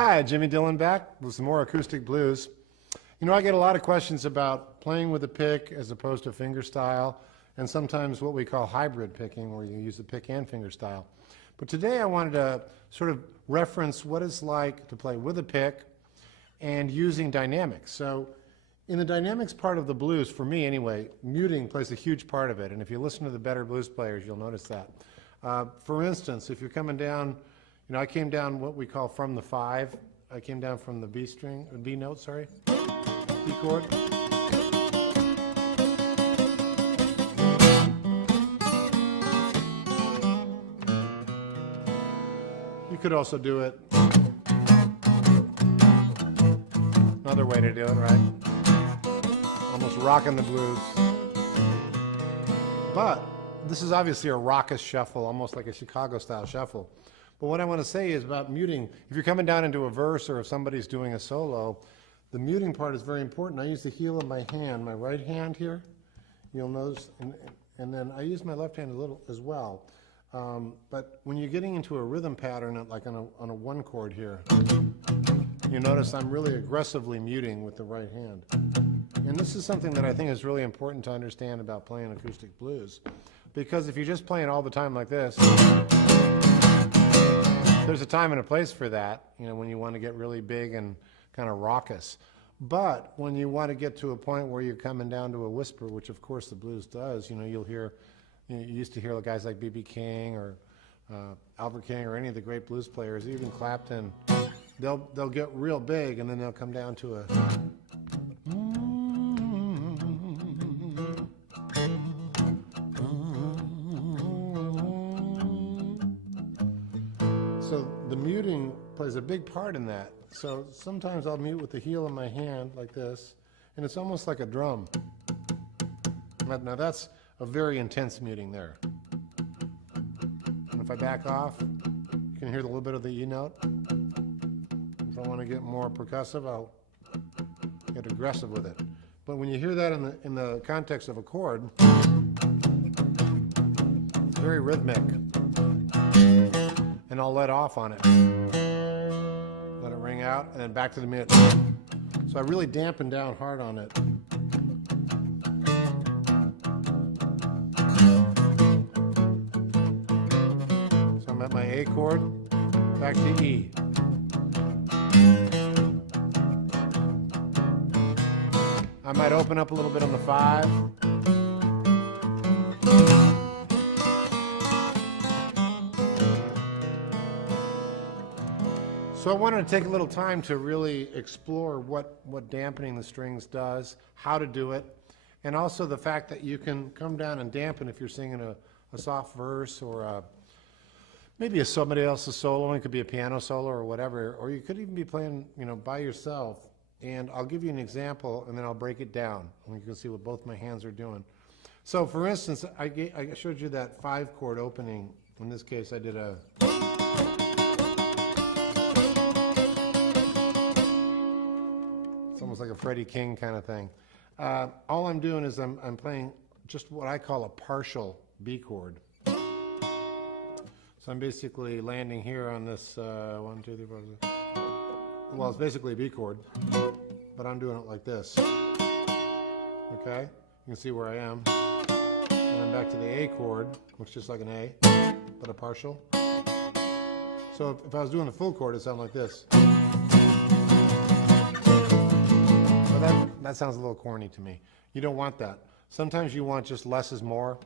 Hi, Jimmy Dillon back with some more acoustic blues. You know, I get a lot of questions about playing with a pick as opposed to finger style, and sometimes what we call hybrid picking, where you use the pick and finger style. But today I wanted to sort of reference what it's like to play with a pick and using dynamics. So in the dynamics part of the blues, for me anyway, muting plays a huge part of it, and if you listen to the better blues players, you'll notice that. For instance, if you're coming down, you know, I came down what we call from the 5. I came down from the B string, B note, sorry, B chord. You could also do it another way to do it, right? Almost rocking the blues. But this is obviously a raucous shuffle, almost like a Chicago style shuffle. But what I want to say is about muting, if you're coming down into a verse or if somebody's doing a solo, the muting part is very important. I use the heel of my hand, my right hand here, you'll notice, and then I use my left hand a little as well. But when you're getting into a rhythm pattern, like on a 1 chord here, you notice I'm really aggressively muting with the right hand. And this is something that I think is really important to understand about playing acoustic blues. Because if you're just playing all the time like this, there's a time and a place for that, you know, when you want to get really big and kind of raucous. But when you want to get to a point where you're coming down to a whisper, which of course the blues does, you know, you'll hear, you used to hear guys like B.B. King or Albert King or any of the great blues players, even Clapton, they'll get real big and then they'll come down to a So the muting plays a big part in that. So sometimes I'll mute with the heel of my hand like this, and it's almost like a drum. Now that's a very intense muting there. And if I back off, you can hear a little bit of the E note. If I want to get more percussive, I'll get aggressive with it. But when you hear that in the context of a chord, it's very rhythmic. And I'll let off on it. Let it ring out, and then back to the mid. So I really dampen down hard on it. So I'm at my A chord, back to E. I might open up a little bit on the 5. So I wanted to take a little time to really explore what dampening the strings does, how to do it, and also the fact that you can come down and dampen if you're singing a soft verse or maybe somebody else's solo. It could be a piano solo or whatever, or you could even be playing, you know, by yourself. And I'll give you an example, and then I'll break it down, and you can see what both my hands are doing. So, for instance, I showed you that 5 chord opening. In this case, I did a. It's almost like a Freddie King kind of thing. All I'm doing is I'm playing just what I call a partial B chord. So I'm basically landing here on this 1, 2, 3, 4, 5. Well, it's basically a B chord, but I'm doing it like this. Okay? You can see where I am. And I'm back to the A chord, which is just like an A, but a partial. So if I was doing the full chord, it'd sound like this. So that sounds a little corny to me. You don't want that. Sometimes you want just less is more.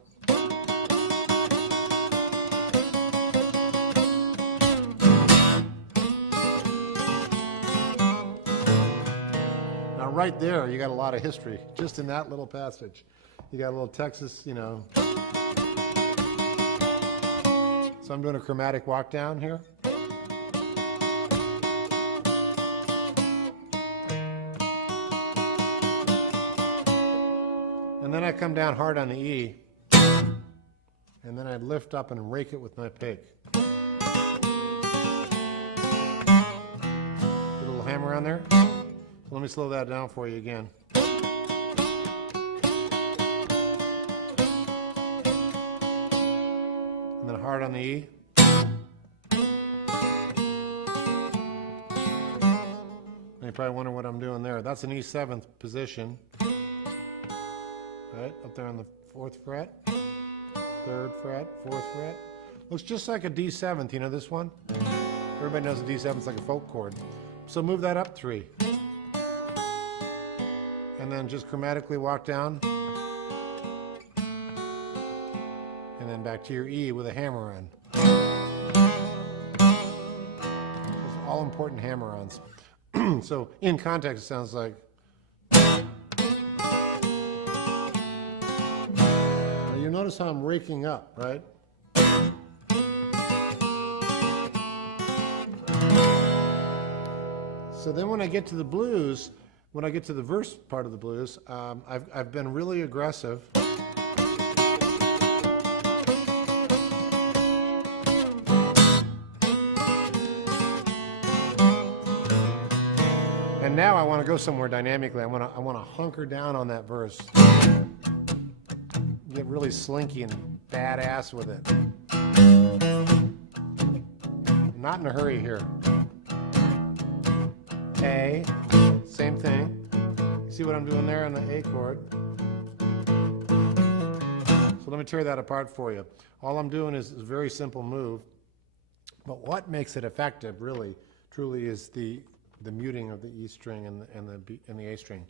Now right there, you got a lot of history just in that little passage. You got a little Texas, you know. So I'm doing a chromatic walk down here. And then I come down hard on the E, and then I lift up and rake it with my pick. Get a little hammer on there. So let me slow that down for you again. And then hard on the E. you probably wonder what I'm doing there. That's an E7th position. Right, up there on the 4th fret, 3rd fret, 4th fret. Looks just like a D7th, you know this one? Everybody knows a D7th's like a folk chord. So move that up 3. And then just chromatically walk down. And then back to your E with a hammer-on. Those are all important hammer-ons. So in context, it sounds like. Now you notice how I'm raking up, right? So then when I get to the blues, when I get to the verse part of the blues, I've been really aggressive. And now I want to go somewhere dynamically. I want to hunker down on that verse. Get really slinky and badass with it. I'm not in a hurry here. A, same thing. See what I'm doing there on the A chord? So let me tear that apart for you. All I'm doing is a very simple move, but what makes it effective, really, truly, is the muting of the E string and the A string.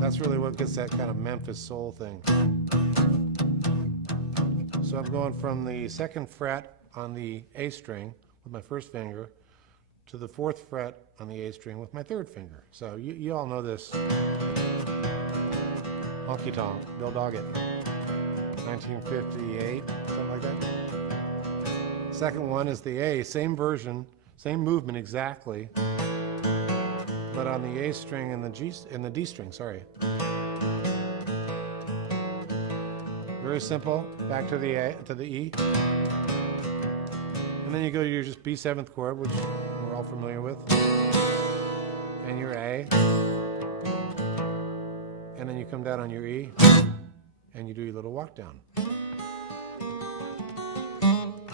That's really what gets that kind of Memphis soul thing. So I'm going from the 2nd fret on the A string with my 1st finger to the 4th fret on the A string with my 3rd finger. So you all know this. Honky Tonk, Bill Doggett, 1958, something like that. Second one is the A, same version, same movement exactly, but on the A string and the D string, sorry. Very simple, back to the A, to the E. And then you go to your just B7th chord, which we're all familiar with, and your A. And then you come down on your E, and you do your little walk down.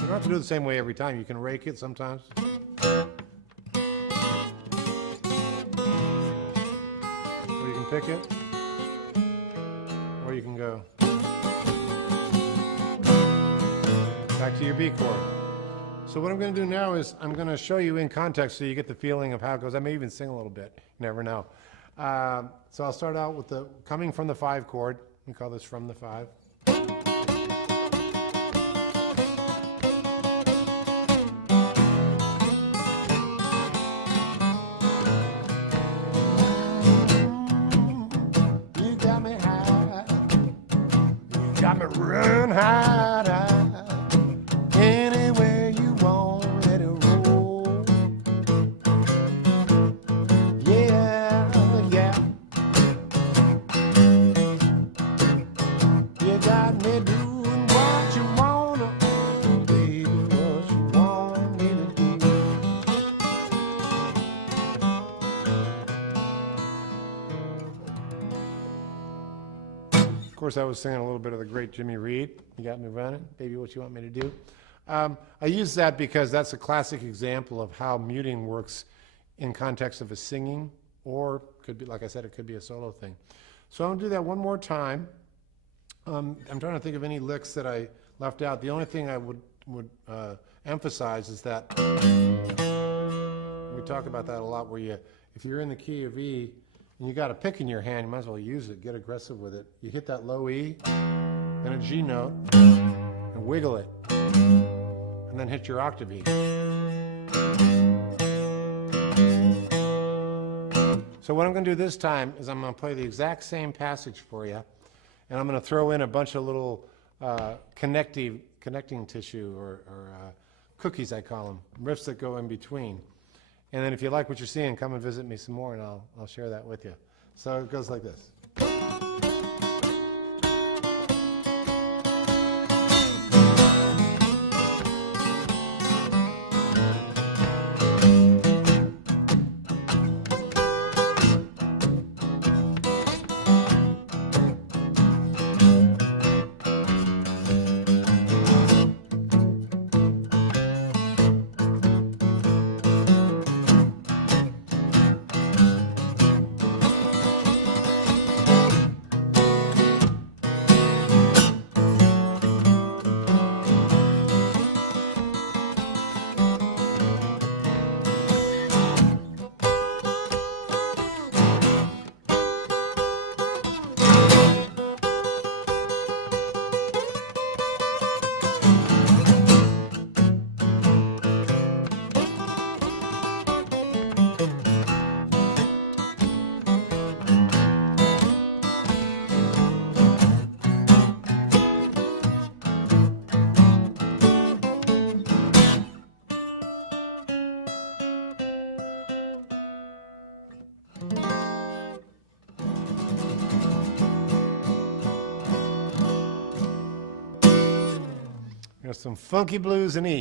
You don't have to do it the same way every time. You can rake it sometimes. Or you can pick it. Or you can go back to your B chord. So what I'm going to do now is I'm going to show you in context so you get the feeling of how it goes. I may even sing a little bit. You never know. So I'll start out with the coming from the 5 chord. We call this from the 5. Got me run high, anywhere you want, let it roll. Yeah, yeah. You got me doing what you wanna, baby, what you want me to do. Of course, I was singing a little bit of the great Jimmy Reed. You got me running, baby, what you want me to do? I use that because that's a classic example of how muting works in context of a singing, or could be, like I said, it could be a solo thing. So I'm going to do that one more time. I'm trying to think of any licks that I left out. The only thing I would emphasize is that we talk about that a lot, where if you're in the key of E and you got a pick in your hand, you might as well use it, get aggressive with it. You hit that low E and a G note and wiggle it, and then hit your octave E. So what I'm going to do this time is I'm going to play the exact same passage for you, and I'm going to throw in a bunch of little connecting tissue or cookies, I call them, riffs that go in between. And then if you like what you're seeing, come and visit me some more, and I'll share that with you. So it goes like this. There's some funky blues in E.